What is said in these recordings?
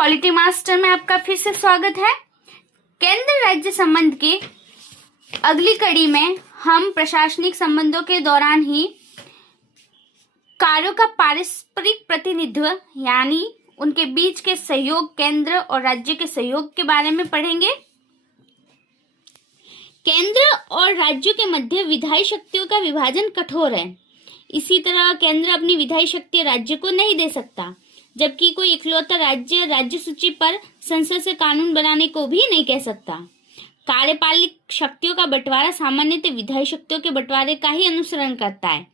Polity master में आपका फिर से स्वागत है। केंद्र राज्य संबंध की अगली कड़ी में हम प्रशासनिक संबंधों के दौरान ही कार्यों का पारस्परिक प्रतिनिधित्व यानी उनके बीच के सहयोग, केंद्र और राज्य के सहयोग के बारे में पढ़ेंगे। केंद्र और राज्यों के मध्य विधायी शक्तियों का विभाजन कठोर है। इसी तरह केंद्र अपनी विधायी शक्ति राज्य को नहीं दे सकता, जबकि कोई इकलौता राज्य राज्य सूची पर संसद से कानून बनाने को भी नहीं कह सकता। कार्यपालिक शक्तियों का बंटवारा सामान्यतः विधायी शक्तियों के बंटवारे का ही अनुसरण करता है,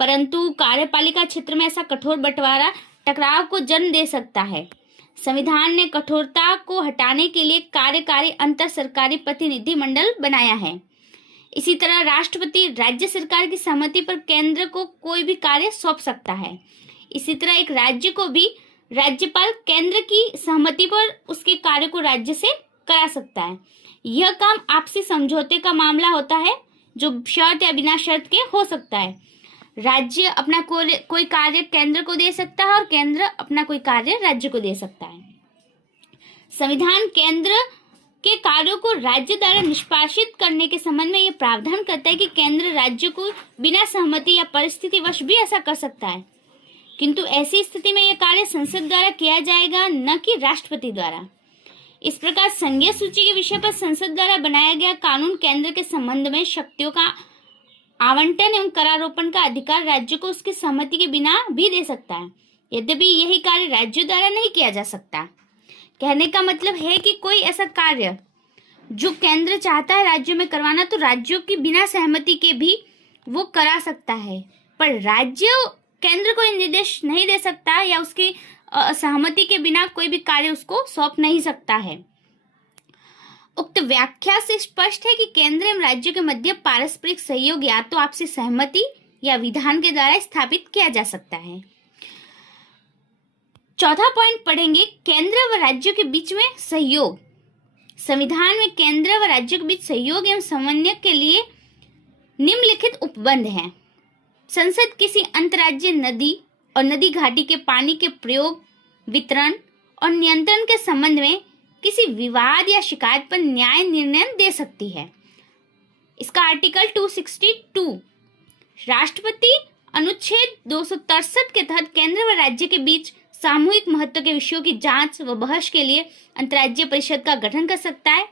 परंतु कार्यपालिका क्षेत्र में ऐसा कठोर बंटवारा टकराव को जन्म दे सकता है। संविधान ने कठोरता को हटाने के लिए कार्यकारी अंतर सरकारी प्रतिनिधि मंडल बनाया है। इसी तरह राष्ट्रपति राज्य सरकार की सहमति पर केंद्र को कोई भी कार्य सौंप सकता है। इसी तरह एक राज्य को भी राज्यपाल केंद्र की सहमति पर उसके कार्य को राज्य से करा सकता है। यह काम आपसी समझौते का मामला होता है, जो शर्त या बिना शर्त के हो सकता है। राज्य अपना कोई कार्य केंद्र को दे सकता है और केंद्र अपना कोई कार्य राज्य को दे सकता है। संविधान केंद्र के कार्यों को राज्य द्वारा निष्पादित करने के संबंध में यह प्रावधान करता है कि केंद्र राज्य को बिना सहमति या परिस्थितिवश भी ऐसा कर सकता है, किंतु ऐसी स्थिति में यह कार्य संसद द्वारा किया जाएगा, न कि राष्ट्रपति द्वारा। इस प्रकार संघीय सूची के विषय पर संसद द्वारा बनाया गया कानून केंद्र के संबंध में शक्तियों का आवंटन एवं करारोपण का अधिकार राज्य को उसकी सहमति के बिना भी दे सकता है, यद्यपि यही कार्य राज्यों द्वारा नहीं किया जा सकता। कहने का मतलब है कि कोई ऐसा कार्य जो केंद्र चाहता है राज्यों में करवाना, तो राज्यों की बिना सहमति के भी वो करा सकता है, पर राज्य केंद्र को निर्देश नहीं दे सकता या उसकी सहमति के बिना कोई भी कार्य उसको सौंप नहीं सकता है। उक्त व्याख्या से स्पष्ट है कि केंद्र एवं राज्यों के मध्य पारस्परिक सहयोग या तो आपसी सहमति या विधान के द्वारा स्थापित किया जा सकता है। चौथा पॉइंट पढ़ेंगे, केंद्र व राज्यों के बीच में सहयोग। संविधान में केंद्र व राज्यों के बीच सहयोग एवं समन्वय के लिए निम्नलिखित उपबंध हैं। संसद किसी अंतर्राज्यीय नदी और नदी घाटी के पानी के प्रयोग, वितरण और नियंत्रण के संबंध में किसी विवाद या शिकायत पर न्याय निर्णय दे सकती है। इसका आर्टिकल 262। राष्ट्रपति अनुच्छेद 263 के तहत केंद्र व राज्य के बीच सामूहिक महत्व के विषयों की जांच व बहस के लिए अंतर्राज्यीय परिषद का गठन कर सकता है।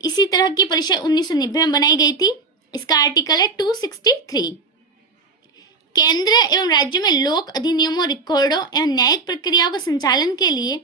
इसी तरह की परिषद 1990 में बनाई गई थी। इसका आर्टिकल है 263। केंद्र एवं राज्य में लोक अधिनियमों, रिकॉर्डों एवं न्यायिक प्रक्रियाओं के संचालन के लिए